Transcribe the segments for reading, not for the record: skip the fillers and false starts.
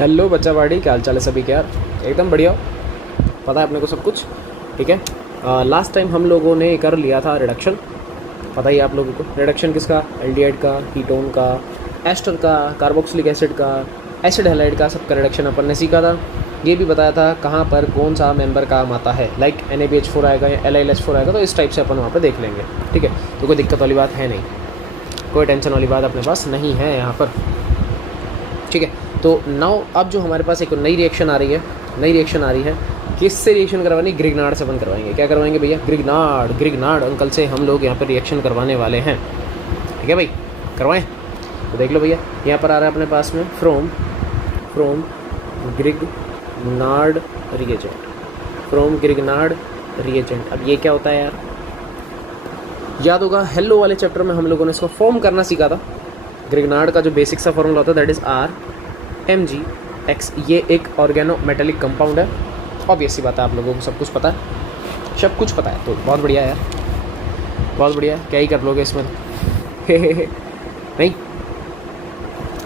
Hello बच्चा बाड़ी, क्या हाल चाल है सभी के यार। एकदम बढ़िया हो, पता है अपने को सब कुछ। ठीक है, लास्ट टाइम हम लोगों ने कर लिया था रिडक्शन। पता ही है आप लोगों को रिडक्शन किसका, एल्डिहाइड का, कीटोन का, एस्टर का, कार्बोक्सिलिक एसिड का, एसिड हैलाइड का, सबका रिडक्शन अपन ने सीखा था। ये भी बताया था कहाँ पर कौन सा मेंबर काम आता है, लाइक NaBH4 आएगा या LiLH4 आएगा, तो इस टाइप से अपन वहाँ पर देख लेंगे। ठीक है, तो कोई दिक्कत वाली बात है नहीं, कोई टेंशन वाली बात अपने पास नहीं है यहाँ पर। ठीक है, तो नाउ अब जो हमारे पास एक नई रिएक्शन आ रही है, किससे रिएक्शन करवानी? ग्रिग्नार्ड से अपन करवाएंगे। क्या करवाएंगे भैया? ग्रिग्नार्ड अंकल से हम लोग यहाँ पर रिएक्शन करवाने वाले हैं। ठीक है भाई, करवाएं। तो देख लो भैया, यहाँ पर आ रहा है अपने पास में फ्रॉम ग्रिग्नार्ड रिएजेंट। अब ये क्या होता है यार? याद होगा हेलो वाले चैप्टर में हम लोगों ने इसको फॉर्म करना सीखा था। ग्रिग्नार्ड का जो बेसिक सा फॉर्मूला होता है दैट इज़ RMgX। ये एक ऑर्गेनोमेटेलिक कंपाउंड है। ऑब्वियस सी बात है, आप लोगों को सब कुछ पता है, तो बहुत बढ़िया यार, बहुत बढ़िया। क्या ही कर लोगे इसमें नहीं,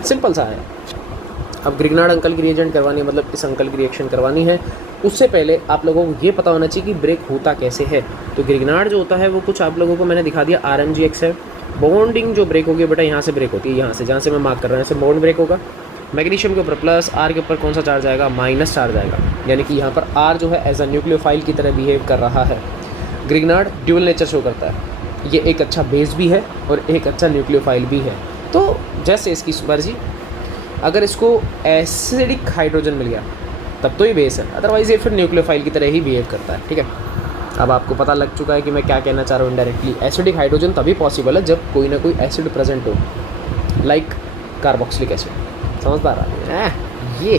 सिंपल सा है। अब ग्रिग्नार्ड अंकल की रिएजेंट करवानी है, मतलब इस अंकल की रिएक्शन करवानी है, उससे पहले आप लोगों को ये पता होना चाहिए कि ब्रेक होता कैसे है। तो ग्रिग्नार्ड जो होता है वो कुछ आप लोगों को मैंने दिखा दिया, RMgX है। बॉन्डिंग जो ब्रेक होगी बेटा, यहाँ से ब्रेक होती है, यहाँ से, जहाँ से मैं मार्क कर रहा हूँ, ऐसे बॉन्ड ब्रेक होगा। मैग्नीशियम के ऊपर प्लस, R के ऊपर कौन सा चार्ज आएगा? माइनस चार्ज आएगा, यानी कि यहाँ पर R जो है एज अ न्यूक्लियोफाइल की तरह बिहेव कर रहा है। ग्रिग्नार्ड ड्यूअल नेचर शो करता है, ये एक अच्छा बेस भी है और एक अच्छा न्यूक्लियोफाइल भी है। तो जैसे इसकी मर्जी, अगर इसको एसिडिक हाइड्रोजन मिल गया तब तो ये बेस है, अदरवाइज़ ये फिर न्यूक्लियोफाइल की तरह ही बिहेव करता है। ठीक है, अब आपको पता लग चुका है कि मैं क्या कहना चाह रहा हूँ इनडायरेक्टली। एसिडिक हाइड्रोजन तभी पॉसिबल है जब कोई ना कोई एसिड प्रेजेंट हो, लाइक कार्बोक्सिलिक एसिड। समझ पा रहा है ये?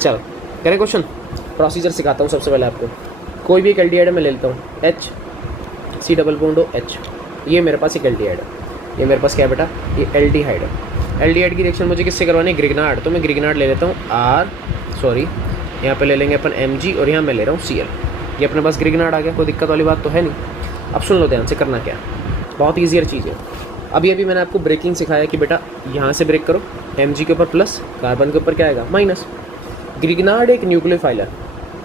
चलो करें क्वेश्चन। प्रोसीजर सिखाता हूँ सबसे पहले आपको। कोई भी एक एल्डिहाइड मैं ले लेता हूँ, HC डबल बॉन्ड H। ये मेरे पास एक एल्डिहाइड है, ये मेरे पास क्या है बेटा? ये एल्डिहाइड है। एल्डिहाइड की रिएक्शन मुझे किससे करवानी है? ग्रिग्नार्ड। तो मैं ग्रिग्नार्ड ले लेता हूँ यहाँ पे ले लेंगे अपन Mg, और यहाँ मैं ले रहा हूँ Cl। ये अपने पास ग्रिग्नार्ड आ गया, कोई दिक्कत वाली बात तो है नहीं। अब सुन लो ध्यान से, करना क्या है, बहुत ईजियर चीज़ है। अभी मैंने आपको ब्रेकिंग सिखाया कि बेटा यहाँ से ब्रेक करो, Mg के ऊपर प्लस, कार्बन के ऊपर क्या आएगा? माइनस। ग्रिग्नार्ड एक न्यूक्लियोफाइल है।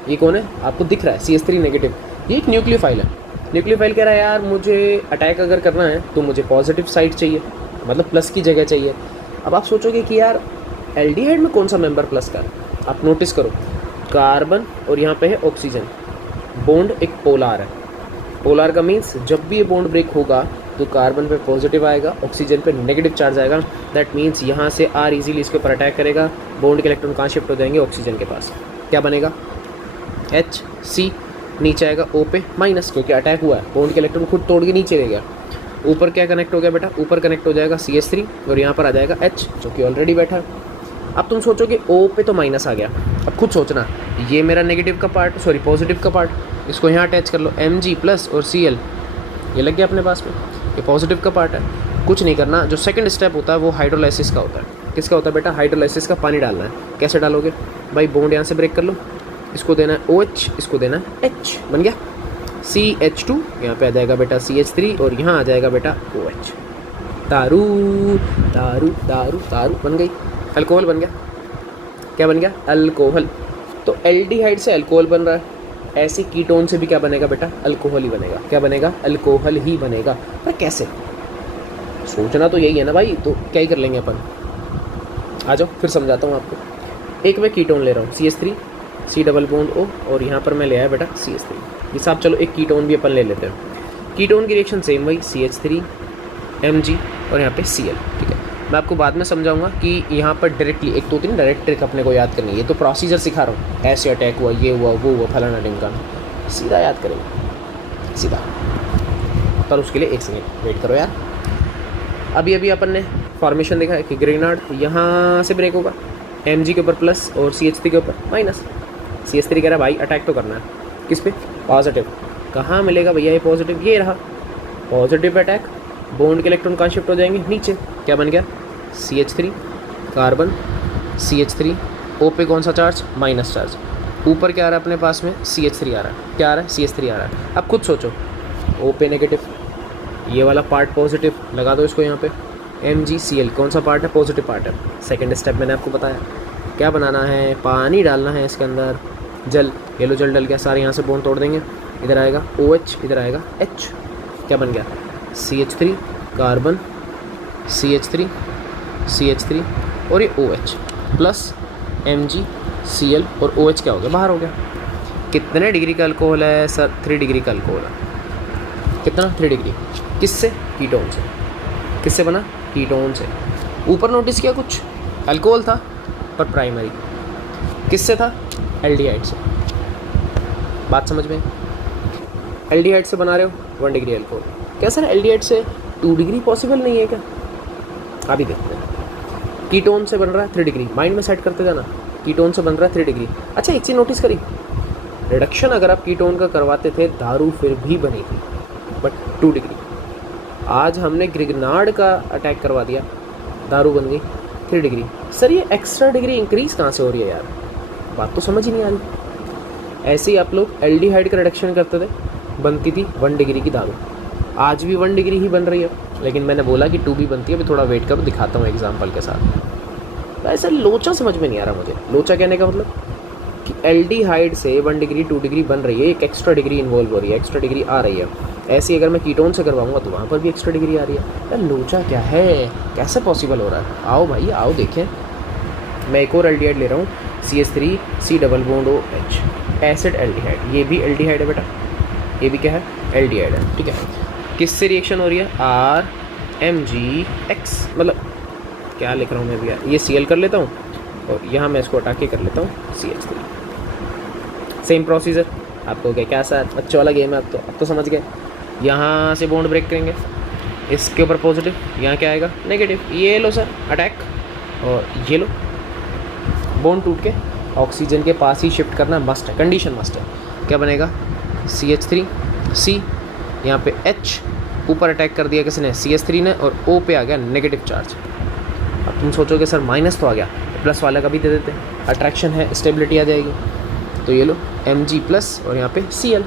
ये कौन है? आपको दिख रहा है CH3 नेगेटिव, ये एक न्यूक्लियोफाइल है। न्यूक्लियोफाइल कह रहा है यार मुझे अटैक अगर करना है तो मुझे पॉजिटिव साइड चाहिए, मतलब प्लस की जगह चाहिए। अब आप सोचोगे कि यार एल्डिहाइड में कौन सा मेंबर प्लस का है? आप नोटिस करो, कार्बन और यहाँ पे है ऑक्सीजन, बॉन्ड एक पोलार है। पोलार का मीन्स जब भी ये बॉन्ड ब्रेक होगा तो कार्बन पे पॉजिटिव आएगा, ऑक्सीजन पे नेगेटिव चार्ज आएगा। दैट मीन्स यहाँ से R इजीली इसके ऊपर अटैक करेगा, बॉन्ड के इलेक्ट्रॉन कहाँ शिफ्ट हो जाएंगे? ऑक्सीजन के पास। क्या बनेगा? HC, नीचे आएगा O पे माइनस, क्योंकि अटैक हुआ है, बॉन्ड के इलेक्ट्रॉन खुद तोड़ के नीचे ले गया। ऊपर क्या कनेक्ट हो गया बेटा? ऊपर कनेक्ट हो जाएगा CH3, और यहाँ पर आ जाएगा H जो कि ऑलरेडी बैठा है। अब तुम सोचोगे O पे तो माइनस आ गया, अब खुद सोचना, ये मेरा नेगेटिव का पार्ट, सॉरी पॉजिटिव का पार्ट, इसको यहाँ अटैच कर लो, Mg प्लस और Cl, ये लग गया अपने पास में, ये पॉजिटिव का पार्ट है। कुछ नहीं करना, जो सेकंड स्टेप होता है वो हाइड्रोलाइसिस का होता है। किसका होता है बेटा? हाइड्रोलाइसिस का। पानी डालना है। कैसे डालोगे भाई? बॉन्ड यहाँ से ब्रेक कर लो, इसको देना है OH, इसको देना है H, बन गया CH2, यहाँ पे आ जाएगा बेटा CH3, और यहाँ आ जाएगा बेटा OH। दारू दारू दारू दारू बन गई, अल्कोहल बन गया। क्या बन गया? अल्कोहल। तो एल्डिहाइड से अल्कोहल बन रहा है, ऐसे कीटोन से भी क्या बनेगा बेटा? अल्कोहल ही बनेगा। क्या बनेगा? अल्कोहल ही बनेगा। पर कैसे? सोचना तो यही है ना भाई, तो क्या ही कर लेंगे अपन। आ जाओ फिर समझाता हूँ आपको। एक मैं कीटोन ले रहा हूँ CH3, C double bond O, और यहाँ पर मैं ले आया बेटा CH3। ये साहब चलो एक कीटोन भी अपन ले लेते हैं। कीटोन की रिएक्शन सेम वही, CH3 Mg और यहाँ पे Cl। ठीक है, मैं आपको बाद में समझाऊंगा कि यहाँ पर डायरेक्टली एक दो तीन डायरेक्ट ट्रिक अपने को याद करनी है। ये तो प्रोसीजर सिखा रहा हूँ, ऐसे अटैक हुआ, ये हुआ, वो हुआ, फलाना ढिमकाना, सीधा याद करेंगे सीधा। पर उसके लिए एक सेकेंड वेट करो यार। अभी अपन ने फॉर्मेशन देखा है कि ग्रिग्नार्ड यहाँ से ब्रेक होगा, Mg के ऊपर प्लस और CH3 के ऊपर माइनस। CH3 कह रहा है भाई अटैक तो करना है, किस पे? पॉजिटिव। कहाँ मिलेगा भैया ये पॉजिटिव? ये रहा पॉजिटिव अटैक, बॉन्ड के इलेक्ट्रॉन कहाँ शिफ्ट हो जाएंगे? नीचे। क्या बन गया? CH3 कार्बन, CH3 O पे कौन सा चार्ज? Minus charge. ऊपर क्या आ रहा है अपने पास में? CH3 आ रहा है। क्या आ रहा है? CH3 आ रहा है। अब खुद सोचो, O पे नेगेटिव, ये वाला पार्ट पॉजिटिव, लगा दो इसको यहाँ पे, MgCl कौन सा पार्ट है, पॉजिटिव पार्ट है। सेकेंड स्टेप मैंने आपको बताया क्या बनाना है, पानी डालना है इसके अंदर, जल, येलो जल डल गया, सारे यहाँ से बॉन्ड तोड़ देंगे, इधर आएगा OH, इधर आएगा H, क्या बन गया CH3 कार्बन, CH3 और ये OH प्लस MgCl और OH क्या हो गया, बाहर हो गया। कितने डिग्री का अल्कोहल है सर, 3 डिग्री का अल्कोहल है। कितना, 3 डिग्री। किससे, कीटोन से। किससे बना, कीटोन से। ऊपर नोटिस किया कुछ, अल्कोहल था पर प्राइमरी किससे था, एल्डिहाइड से। बात समझ में, एल्डिहाइड से बना रहे हो 1 डिग्री अल्कोहल। क्या सर एल्डिहाइड से 2 डिग्री पॉसिबल नहीं है क्या, अभी देखते हैं। कीटोन से बन रहा है 3 डिग्री, माइंड में सेट करते जाना, कीटोन से बन रहा है 3 डिग्री। अच्छा एक चीज़ नोटिस करी, रिडक्शन अगर आप कीटोन का करवाते थे दारू फिर भी बनी थी, बट 2 डिग्री। आज हमने ग्रिग्नार्ड का अटैक करवा दिया, दारू बन गई 3 डिग्री। सर ये एक्स्ट्रा डिग्री इंक्रीज़ कहाँ से हो रही है यार, बात तो समझ ही नहीं आ रही। ऐसे ही आप लोग एल्डिहाइड का रिडक्शन करते थे, बनती थी 1 डिग्री की दारू। आज भी 1 डिग्री ही बन रही है, लेकिन मैंने बोला कि 2 भी बनती है, अभी थोड़ा वेट कर दिखाता हूँ एग्जाम्पल के साथ। ऐसा लोचा समझ में नहीं आ रहा मुझे। लोचा कहने का मतलब कि एल्डिहाइड से 1 डिग्री 2 डिग्री बन रही है, एक एक्स्ट्रा डिग्री इन्वॉल्व हो रही है, एक्स्ट्रा डिग्री आ रही है। ऐसे ही अगर मैं कीटोन से करवाऊंगा तो वहाँ पर भी एक्स्ट्रा डिग्री आ रही है। यार लोचा क्या है, कैसे पॉसिबल हो रहा है। आओ भाई आओ देखें, मैं एक और एल्डिहाइड ले रहा हूँ, CH3C double bond OH, acid aldehyde. ये भी एल्डिहाइड है बेटा, ये भी क्या है, एल्डिहाइड है, ठीक है। किससे रिएक्शन हो रही है, RMgX, मतलब क्या लिख रहा हूँ मैं भी यार, ये Cl कर लेता हूँ और यहाँ मैं इसको हटा के कर लेता हूँ CH3। सेम प्रोसीजर आपको क्या सर, बच्चों वाला गेम है। अब तो समझ गए। यहाँ से बॉन्ड ब्रेक करेंगे, इसके ऊपर पॉजिटिव, यहाँ क्या आएगा नेगेटिव। ये लो सर अटैक, और ये लो बॉन्ड टूट के ऑक्सीजन के पास ही शिफ्ट करना मस्ट है, कंडीशन मस्ट है। क्या बनेगा CH3C, यहाँ पे H, ऊपर अटैक कर दिया किसने, CH3 ने, और O पे आ गया नेगेटिव चार्ज। अब तुम सोचोगे सर माइनस तो आ गया, प्लस वाला का भी दे देते, अट्रैक्शन है, स्टेबिलिटी आ जाएगी। तो ये लो Mg प्लस और यहाँ पे Cl।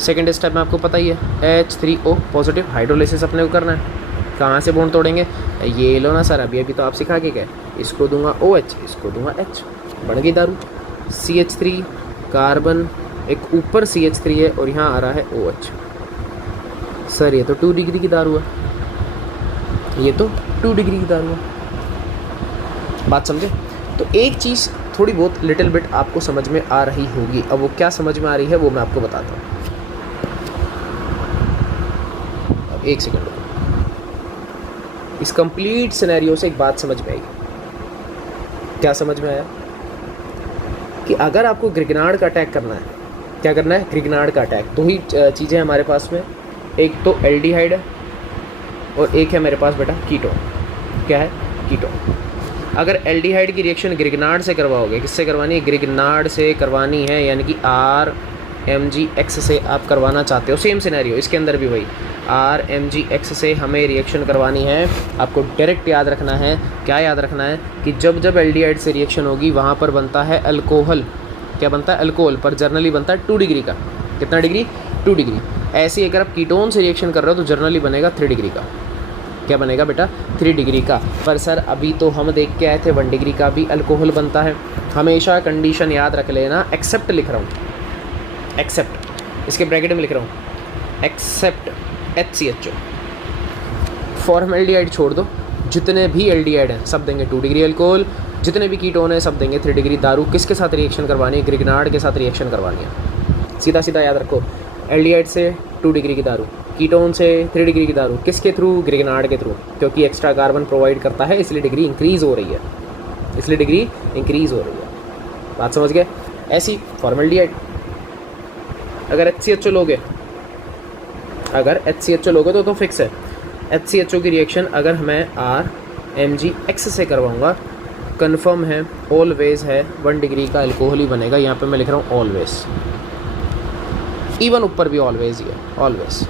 सेकेंड स्टेप में आपको पता ही है, H3O पॉजिटिव, हाइड्रोलिसिस अपने को करना है। कहाँ से बॉन्ड तोड़ेंगे, ये लो ना सर, अभी तो आप सिखा के गए। इसको दूंगा OH, इसको दूंगा H, बन गई दारू। CH3 कार्बन, एक ऊपर CH3 है और यहाँ आ रहा है OH। सर ये तो 2 डिग्री की दारू है, ये तो 2 डिग्री की दारू है। बात समझे। तो एक चीज़ थोड़ी बहुत लिटिल बिट आपको समझ में आ रही होगी। अब वो क्या समझ में आ रही है वो मैं आपको बताता हूँ। अब एक सेकंड रुको, इस कंप्लीट सिनेरियो से एक बात समझ में आएगी। क्या समझ में आया, कि अगर आपको ग्रिग्नार्ड का अटैक करना है, क्या करना है, ग्रिग्नार्ड का अटैक। 2 ही चीज़ें हमारे पास में, एक तो एल्डिहाइड है और एक है मेरे पास बेटा कीटोन। क्या है, कीटोन। अगर एल्डिहाइड की रिएक्शन ग्रिग्नार्ड से करवाओगे, किससे करवानी है, ग्रिग्नार्ड से करवानी है, यानी कि RMgX से आप करवाना चाहते हो। सेम सिनेरियो इसके अंदर भी वही, RMgX से हमें रिएक्शन करवानी है। आपको डायरेक्ट याद रखना है, क्या याद रखना है, कि जब जब एल्डिहाइड से रिएक्शन होगी वहाँ पर बनता है अल्कोहल। क्या बनता है, अल्कोहल, पर जर्नली बनता है 2 डिग्री का। कितना डिग्री, 2 डिग्री। ऐसे ही अगर आप कीटोन से रिएक्शन कर रहे हो तो जर्नली बनेगा 3 डिग्री का। क्या बनेगा बेटा, 3 डिग्री का। पर सर अभी तो हम देख के आए थे 1 डिग्री का भी अल्कोहल बनता है। हमेशा कंडीशन याद रख लेना, एक्सेप्ट लिख रहा हूँ, एक्सेप्ट, इसके ब्रैकेट में लिख रहा हूँ, एक्सेप्ट HCHO। फॉर्मल्डिहाइड छोड़ दो, जितने भी एल्डिहाइड हैं सब देंगे 2 डिग्री अल्कोहल, जितने भी कीटोन हैं सब देंगे 3 डिग्री दारू। किसके साथ रिएक्शन करवानी है, ग्रिग्नार्ड के साथ रिएक्शन करवानी है। सीधा सीधा याद रखो, एल्डिहाइड से 2 डिग्री की दारू, कीटोन से 3 डिग्री की दारू। किसके थ्रू, ग्रिग्नार्ड के थ्रू, क्योंकि एक्स्ट्रा कार्बन प्रोवाइड करता है, इसलिए डिग्री इंक्रीज़ हो रही है, इसलिए डिग्री इंक्रीज़ हो रही है। बात समझ गए। ऐसी फॉर्मल्डिहाइड, अगर HCHO लोगे, अगर HCHO लोगे तो फिक्स है। HCHO की रिएक्शन अगर मैं RMgX से करवाऊँगा, कन्फर्म है, ऑलवेज है, 1 डिग्री का अल्कोहल ही बनेगा। यहाँ पे मैं लिख रहा हूँ ऑलवेज, इवन ऊपर भी ऑलवेज ही है, ऑलवेज,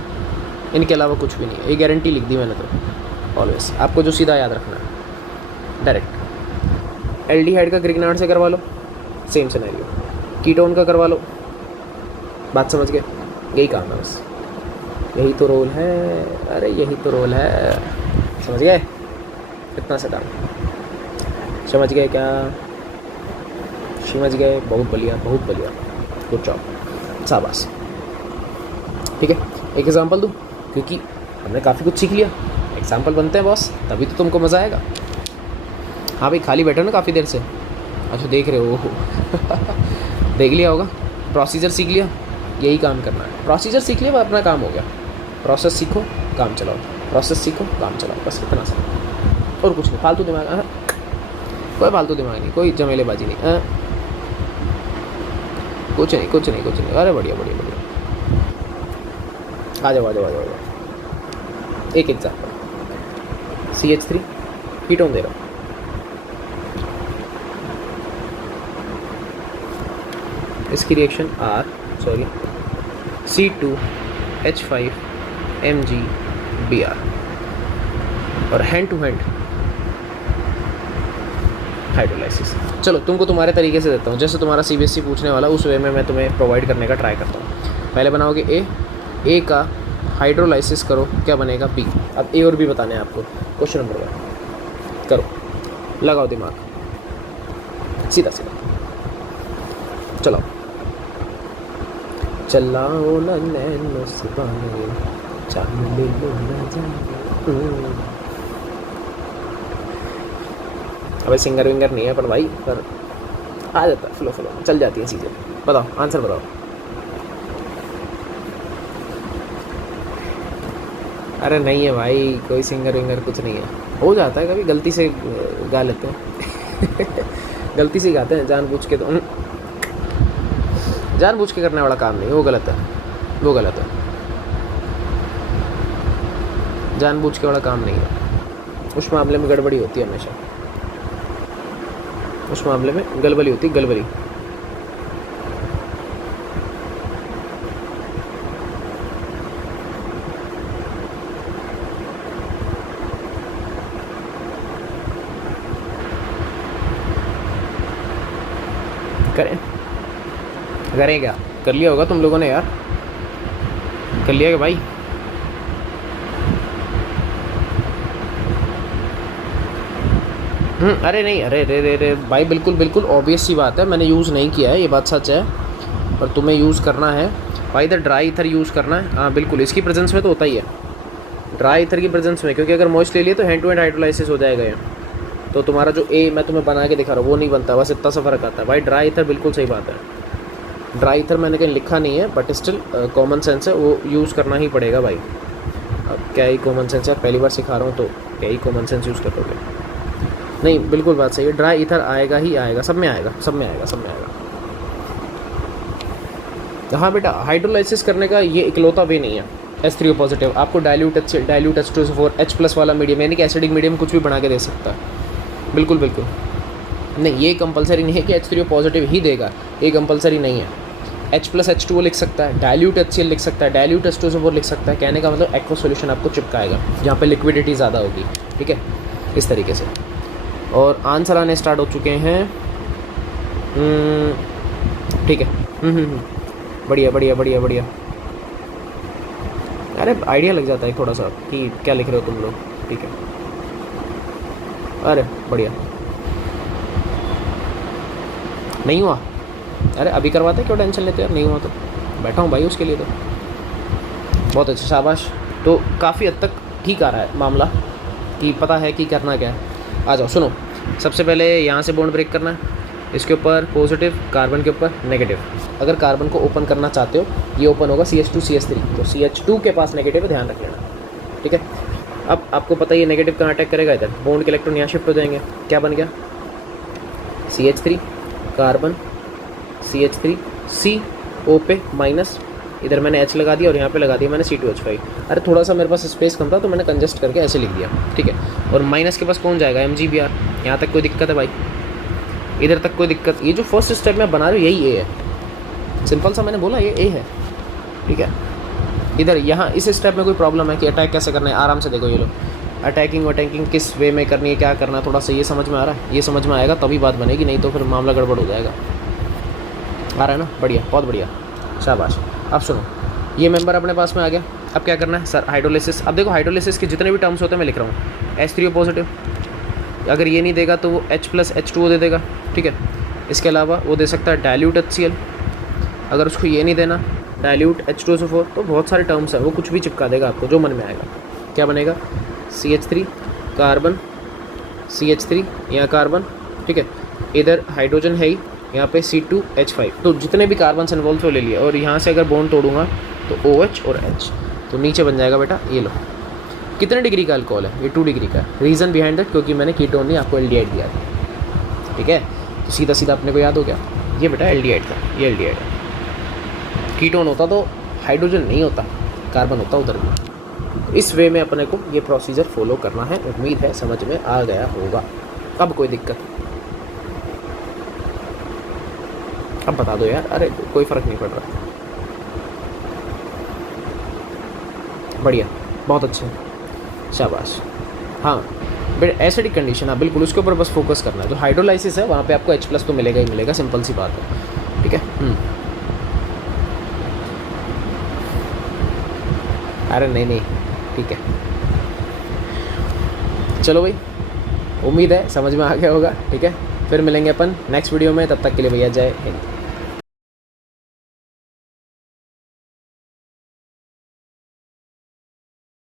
इनके अलावा कुछ भी नहीं है। ये गारंटी लिख दी मैंने तो, ऑलवेज। आपको जो सीधा याद रखना है, डायरेक्ट एल्डिहाइड का ग्रिग्नार्ड से करवा लो, सेम सिनेरियो, कीटोन का करवा लो। बात समझ गए, यही काम है बस, यही तो रोल है, अरे यही तो रोल है, समझ गए। इतना सा काम। समझ गए क्या? समझ गए? बहुत बढ़िया, बहुत बढ़िया, गुड जॉब, शाबाश। ठीक है, एक एग्जांपल दूँ, क्योंकि हमने काफ़ी कुछ सीख लिया, एग्जांपल बनते हैं बॉस, तभी तो तुमको मज़ा आएगा। हाँ भाई, खाली बैठो ना काफ़ी देर से। अच्छा देख रहे हो देख लिया होगा, प्रोसीजर सीख लिया, यही काम करना है। प्रोसीजर सीख लिया, अपना काम हो गया। प्रोसेस सीखो, काम चलाओ, प्रोसेस सीखो, काम चलाओ, बस इतना सा, और कुछ नहीं। फालतू दिमाग, कोई फालतू दिमाग नहीं, कोई जमेलेबाजी नहीं, कुछ नहीं, कुछ नहीं, कुछ नहीं। अरे बढ़िया बढ़िया बढ़िया, आ जाओ आ जाओ आ जाओ आ जाओ। एक एग्जाम्पल, CH3 कीटोन दे रहा हूँ। इसकी रिएक्शन C2H5MgBr और हैंड टू हैंड हाइड्रोलाइसिस। चलो तुमको तुम्हारे तरीके से देता हूँ, जैसे तुम्हारा CBSE पूछने वाला उस वे में मैं तुम्हें प्रोवाइड करने का ट्राई करता हूँ। पहले बनाओगे ए का हाइड्रोलाइसिस करो, क्या बनेगा? B। अब A और B बताने हैं आपको। क्वेश्चन नंबर 1 करो, लगाओ दिमाग, सीधा सीधा चलाओ। चलाओ ना नैनो सिपाही, चांद लो ना जाने। अबे सिंगर विंगर नहीं है पर भाई, पर आ जाता है, फ्लो फ्लो चल जाती है चीज़ें। बताओ आंसर बताओ। अरे नहीं है भाई, कोई सिंगर विंगर कुछ नहीं है, हो जाता है कभी गलती से गा लेते हैं गलती से गाते हैं, जानबूझ के तो जानबूझ के करने वाला काम नहीं, वो गलत है, वो गलत है। जानबूझ के वाला काम नहीं है, उस मामले में गड़बड़ी होती है हमेशा, उस मामले में गलबली होती है, गलबली। करें क्या? कर लिया होगा तुम लोगों ने यार, कर लिया क्या भाई? अरे नहीं, अरे रे रे रे भाई, बिल्कुल बिल्कुल ऑब्वियस सी बात है, मैंने यूज़ नहीं किया है, ये बात सच है, पर तुम्हें यूज़ करना है भाई। इधर ड्राई ईथर यूज़ करना है, हाँ बिल्कुल, इसकी प्रेजेंस में तो होता ही है, ड्राई ईथर की प्रेजेंस में, क्योंकि अगर मॉइस्ट ले लिए तो हैंड टू हैंड हाइड्रोलाइसिस हो जाएगा ये। तो तुम्हारा जो ए मैं तुम्हें बना के दिखा रहा हूँ वो नहीं बनता, बस इतना सा फ़र्क आता है भाई। ड्राई ईथर बिल्कुल सही बात है, ड्राई ईथर मैंने कहीं लिखा नहीं है, बट स्टिल कॉमन सेंस है, वो यूज़ करना ही पड़ेगा भाई। अब क्या ही कॉमन सेंस है, पहली बार सिखा रहा हूँ तो क्या ही कॉमन सेंस यूज़ करोगे? नहीं बिल्कुल बात सही है, ड्राई ईथर आएगा ही आएगा, सब में आएगा, सब में आएगा, सब में आएगा। हाँ बेटा, हाइड्रोलाइसिस करने का ये इकलौता वे नहीं है H3O पॉजिटिव। आपको डाइल्यूट H2SO4 H+ वाला मीडियम, यानी कि एसिडिक मीडियम कुछ भी बना के दे सकता है, बिल्कुल बिल्कुल नहीं। ये कंपलसरी नहीं है कि H3O पॉजिटिव ही देगा, ये कंपलसरी नहीं है। H+ H2O लिख सकता है, डाइल्यूट HCl लिख सकता है, डाइल्यूट H2SO4 लिख सकता है। कहने का मतलब एक्वा सॉल्यूशन आपको चिपकाएगा, जहाँ पे लिक्विडिटी ज़्यादा होगी, ठीक है, इस तरीके से। और आंसर आने स्टार्ट हो चुके हैं, ठीक है, बढ़िया बढ़िया बढ़िया बढ़िया। अरे आइडिया लग जाता है थोड़ा सा कि क्या लिख रहे हो तुम लोग, ठीक है, अरे बढ़िया। नहीं हुआ? अरे अभी करवाते, क्यों टेंशन लेते यार, नहीं हुआ तो बैठा हूँ भाई उसके लिए, तो बहुत अच्छा, शाबाश। तो काफ़ी हद तक ठीक आ रहा है मामला, कि पता है कि करना क्या है। आ जाओ सुनो, सबसे पहले यहाँ से बॉन्ड ब्रेक करना है, इसके ऊपर पॉजिटिव, कार्बन के ऊपर नेगेटिव। अगर कार्बन को ओपन करना चाहते हो, ये ओपन होगा CH2 CH3, तो CH2 के पास नेगेटिव है, ध्यान रख लेना, ठीक है। अब आपको पता है ये नेगेटिव कहाँ अटैक करेगा, इधर बॉन्ड के इलेक्ट्रॉन यहाँ शिफ्ट हो जाएंगे, क्या बन गया? CH3 carbon, CH3 C O पे माइनस, इधर मैंने H लगा दिया और यहाँ पे लगा दिया मैंने C2H5। अरे थोड़ा सा मेरे पास स्पेस कम था तो मैंने कंजस्ट करके ऐसे लिख दिया, ठीक है। और माइनस के पास कौन जाएगा? MgBr। यहाँ तक कोई दिक्कत है भाई? इधर तक कोई दिक्कत? ये जो फर्स्ट स्टेप में बना रही हूँ यही A है, सिंपल सा मैंने बोला ये A है, ठीक है। इधर यहाँ इस स्टेप में कोई प्रॉब्लम है कि अटैक कैसे करना है? आराम से देखो, ये लो, अटैकिंग किस वे में करनी है, क्या करना है, थोड़ा सा ये समझ में आ रहा है? ये समझ में आएगा तभी बात बनेगी, नहीं तो फिर मामला गड़बड़ हो जाएगा। आ रहा है ना? बढ़िया, बहुत बढ़िया, शाबाश। अब सुनो, ये मेंबर अपने पास में आ गया, अब क्या करना है सर? हाइड्रोलिसिस। अब देखो हाइड्रोलिसिस के जितने भी टर्म्स होते हैं मैं लिख रहा हूँ, H3O पॉजिटिव, अगर ये नहीं देगा तो वो H+H2O दे देगा, ठीक है। इसके अलावा वो दे सकता है डाइल्यूट HCl। अगर उसको ये नहीं देना डाइल्यूट H2SO4, तो बहुत सारे टर्म्स हैं, वो कुछ भी चिपका देगा आपको जो मन में आएगा। क्या बनेगा? CH3 कार्बन, CH3 यहाँ कार्बन, ठीक है। इधर हाइड्रोजन है ही, यहाँ पे C2H5, तो जितने भी कार्बन इन्वॉल्व तो ले लिया। और यहाँ से अगर बॉन्ड तोड़ूंगा तो OH और H, तो नीचे बन जाएगा बेटा ये लो। कितने डिग्री का अल्कोहल है? ये 2 डिग्री का। रीज़न बिहाइंड दैट, क्योंकि मैंने कीटोन नहीं आपको एल्डिहाइड दिया था, ठीक है। तो सीधा सीधा अपने को याद हो गया, ये बेटा एल्डिहाइड था, ये एल्डिहाइड है। कीटोन होता तो हाइड्रोजन नहीं होता, कार्बन होता उधर भी। इस वे में अपने को ये प्रोसीजर फॉलो करना है। उम्मीद है समझ में आ गया होगा। अब कोई दिक्कत? अब बता दो यार, अरे कोई फ़र्क नहीं पड़ रहा। बढ़िया, बहुत अच्छा, शाबाश। हाँ बेटा, एसिडिक कंडीशन, हाँ बिल्कुल, उसके ऊपर बस फोकस करना है। जो हाइड्रोलाइसिस है वहाँ पे आपको H+ तो मिलेगा ही मिलेगा, सिंपल सी बात है, ठीक है। अरे नहीं, ठीक है, चलो भाई, उम्मीद है समझ में आ गया होगा, ठीक है। फिर मिलेंगे अपन नेक्स्ट वीडियो में, तब तक के लिए भैया जय हिंद।